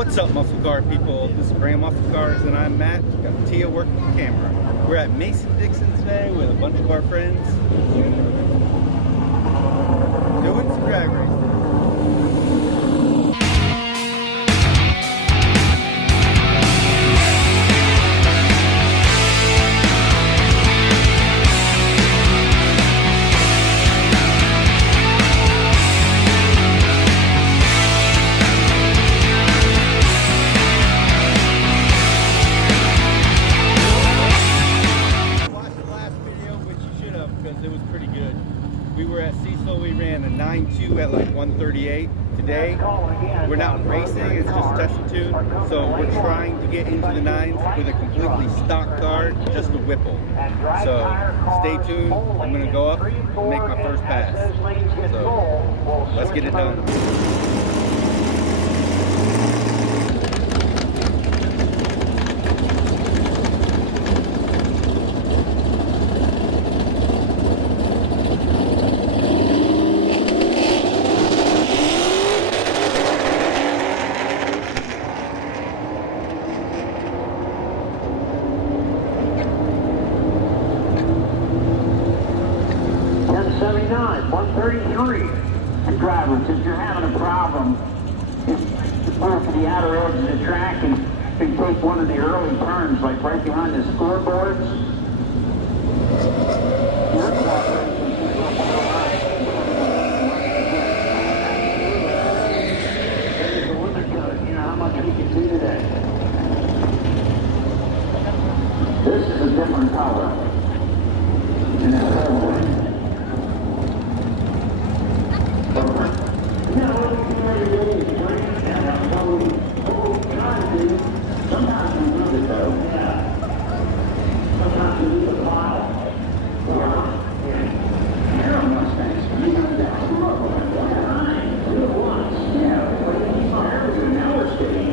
What's up, muscle car people? This is Brand Muscle Cars, and I'm Matt. Got Tia working the camera. We're at Mason Dixon today with a bunch of our friends doing some drag racing. At like 138 today. We're not racing, it's just test and tune. So we're trying to get into the nines with a completely stock car, just a Whipple. So stay tuned. I'm gonna go up and make my first pass. So let's get it done. 133. And drivers, if you're having a problem, just go to the outer edge of the track and take one of the early turns, like right behind the scoreboards. Your cooperation should go behind. There's the limit code, you know how much we can do today. This is a different color. And it's purple. Sometimes we lose it though. Sometimes we lose a pile. You're a Mustang. You know that. Do it once. Yeah, but he's not ever going to know it's getting.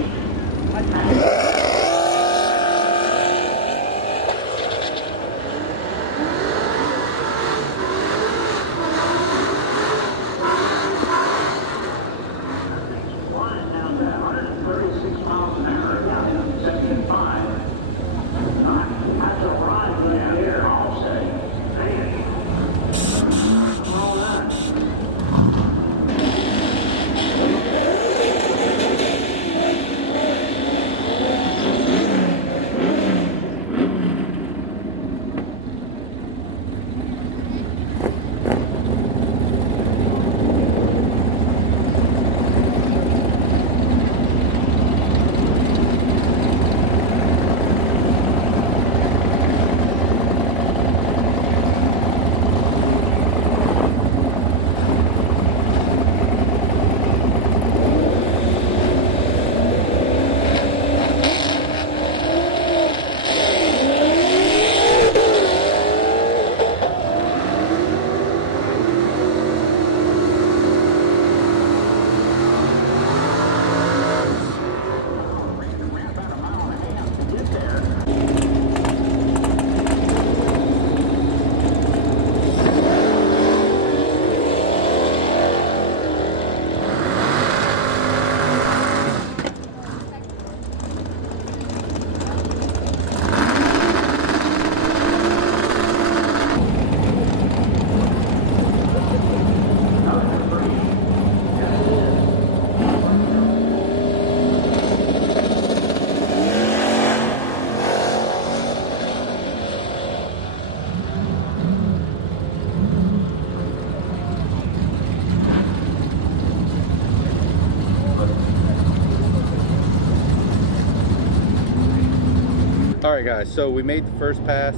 Alright guys, so we made the first pass.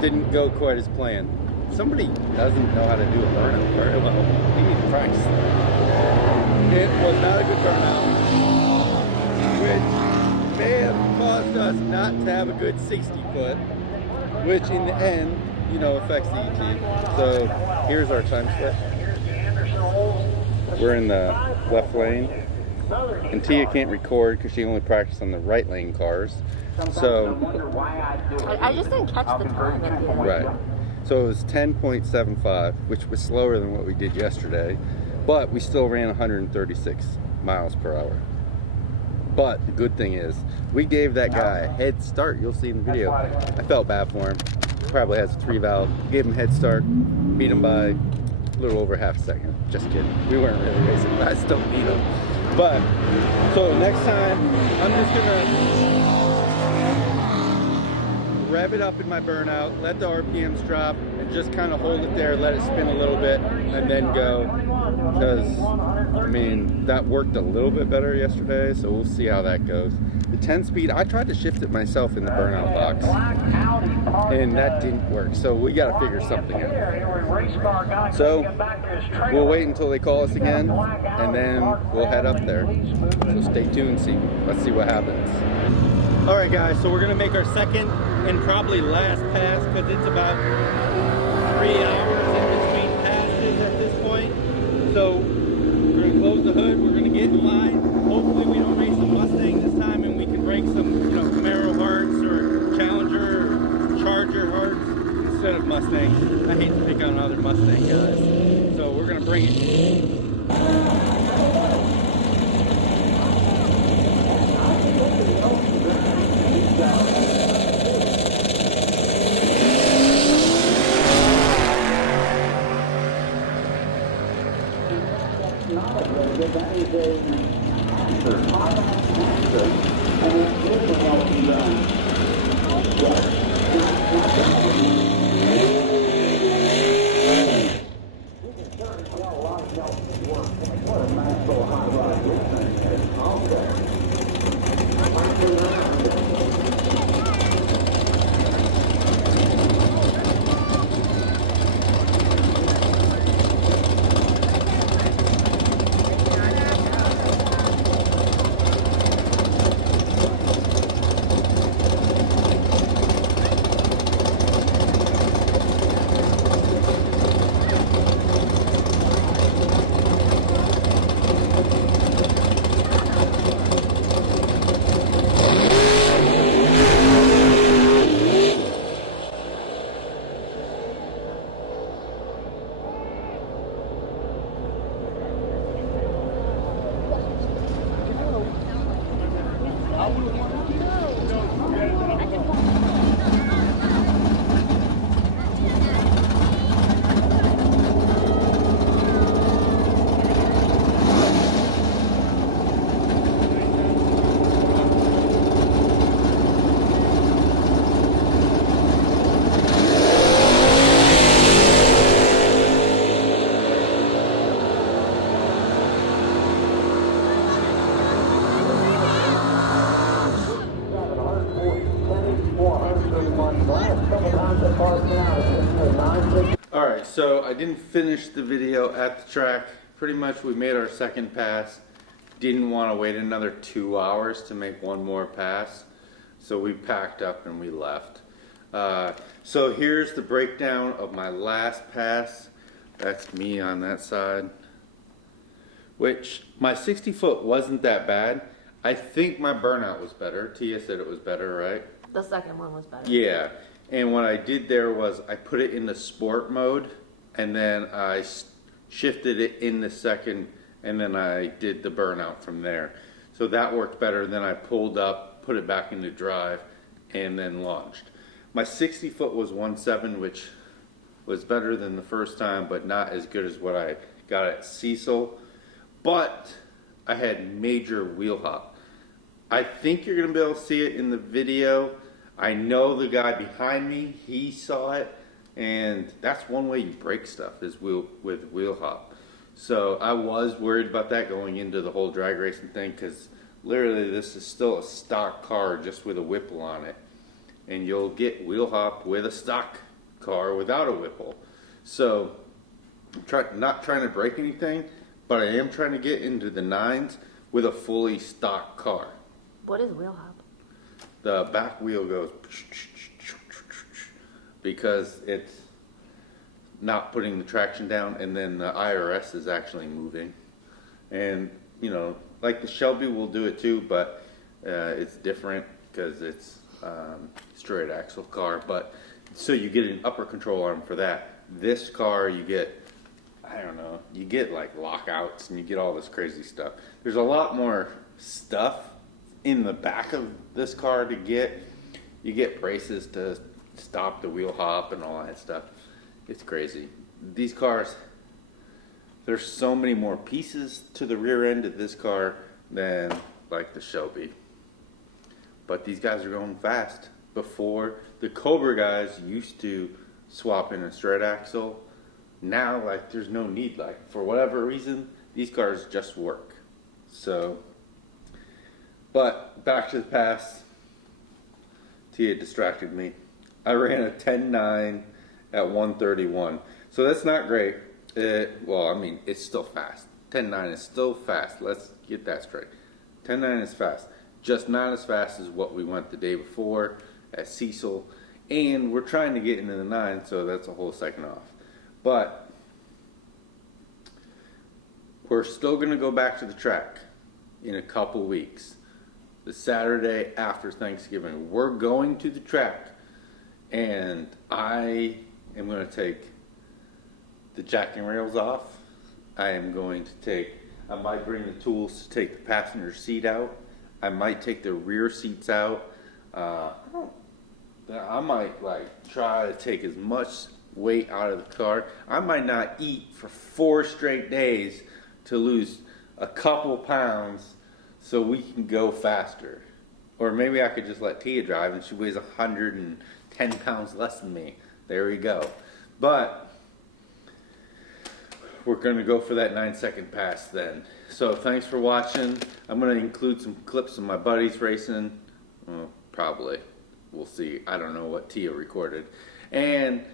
Didn't go quite as planned. Somebody doesn't know how to do a burnout very well. We need to practice that. It was not a good burnout, which may have caused us not to have a good 60 foot, which in the end, you know, affects the ET. So here's our time slip. We're in the left lane, and Tia can't record because she only practiced on the right lane cars. So I just didn't catch the time. Right. So it was 10.75, which was slower than what we did yesterday, but we still ran 136 miles per hour. But the good thing is, we gave that guy a head start. You'll see in the video. I felt bad for him. Probably has a 3-valve. Gave him a head start. Beat him by a little over half a second. Just kidding. We weren't really racing. I still beat him. But, so next time, I'm just gonna rev it up in my burnout, let the RPMs drop, and just kind of hold it there, let it spin a little bit, and then go. Because, I mean, that worked a little bit better yesterday, so we'll see how that goes. The 10-speed, I tried to shift it myself in the burnout box, and that didn't work, so we got to figure something out. So, we'll wait until they call us again, and then we'll head up there. So stay tuned, let's see what happens. Alright guys, so we're going to make our second and probably last pass, because it's about 3 hours in between passes at this point. So we're going to close the hood, we're going to get in line. Hopefully we don't race a Mustang this time and we can break some, you know, Camaro hearts or Challenger or Charger hearts instead of Mustang. I hate to pick on other Mustang guys. So we're going to bring it. That is a answer. And this will help you run. You can certainly tell a lot of y'all work. What a nice little hot rod this thing is. Alright, so I didn't finish the video at the track. Pretty much we made our second pass. Didn't want to wait another 2 hours to make one more pass. So we packed up and we left. So here's the breakdown of my last pass. That's me on that side. Which, my 60 foot wasn't that bad. I think my burnout was better. Tia said it was better, right? The second one was better. Yeah. And what I did there was I put it in the sport mode, and then I shifted it in the second, and then I did the burnout from there. So that worked better. Then I pulled up, put it back into drive, and then launched. My 60 foot was 1.7, which was better than the first time, but not as good as what I got at Cecil. But I had major wheel hop. I think you're going to be able to see it in the video. I know the guy behind me, he saw it, and that's one way you break stuff is with wheel hop. So I was worried about that going into the whole drag racing thing, because literally this is still a stock car just with a Whipple on it. And you'll get wheel hop with a stock car without a Whipple. So I'm not trying to break anything, but I am trying to get into the 9s with a fully stock car. What is wheel hop? The back wheel goes because it's not putting the traction down, and then the IRS is actually moving. And you know, like the Shelby will do it too, but it's different because it's straight axle car. But so you get an upper control arm for that. This car you get, I don't know, you get like lockouts and you get all this crazy stuff. There's a lot more stuff in the back of this car to get. You get braces to stop the wheel hop and all that stuff. It's crazy. These cars, there's so many more pieces to the rear end of this car than like the Shelby. But these guys are going fast. Before, the Cobra guys used to swap in a straight axle. Now, like, there's no need. Like, for whatever reason, these cars just work. So, but back to the pass. Tia distracted me. I ran a 10.9 at 131. So that's not great. Well, I mean, it's still fast. 10.9 is still fast. Let's get that straight. 10.9 is fast. Just not as fast as what we went the day before at Cecil. And we're trying to get into the 9, so that's a whole second off. But we're still going to go back to the track in a couple weeks. The Saturday after Thanksgiving, we're going to the track, and I am going to take the jacking rails off. I am going to I might bring the tools to take the passenger seat out. I might take the rear seats out. I might like try to take as much weight out of the car. I might not eat for 4 straight days to lose a couple pounds so we can go faster. Or maybe I could just let Tia drive and she weighs 110 pounds less than me. There we go. But we're going to go for that 9-second pass then. So thanks for watching. I'm going to include some clips of my buddies racing. Well, probably. We'll see. I don't know what Tia recorded. And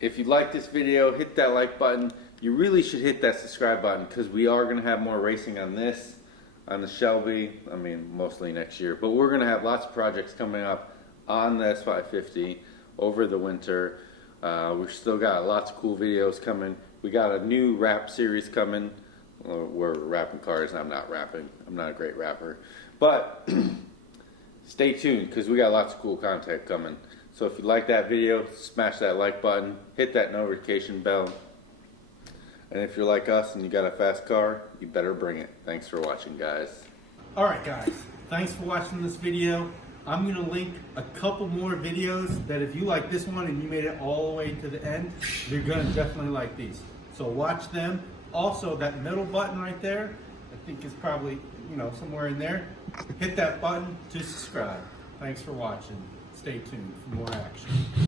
if you like this video, hit that like button. You really should hit that subscribe button because we are going to have more racing on this, on the Shelby. I mean, mostly next year. But we're going to have lots of projects coming up on the S550 over the winter. We've still got lots of cool videos coming. We got a new rap series coming. We're rapping cars. I'm not rapping. I'm not a great rapper. But stay tuned because we got lots of cool content coming. So if you like that video, smash that like button, hit that notification bell. And if you're like us and you got a fast car, you better bring it. Thanks for watching, guys. Alright guys, thanks for watching this video. I'm going to link a couple more videos that if you like this one and you made it all the way to the end, you're going to definitely like these. So watch them. Also, that middle button right there, I think is probably, somewhere in there. Hit that button to subscribe. Thanks for watching. Stay tuned for more action.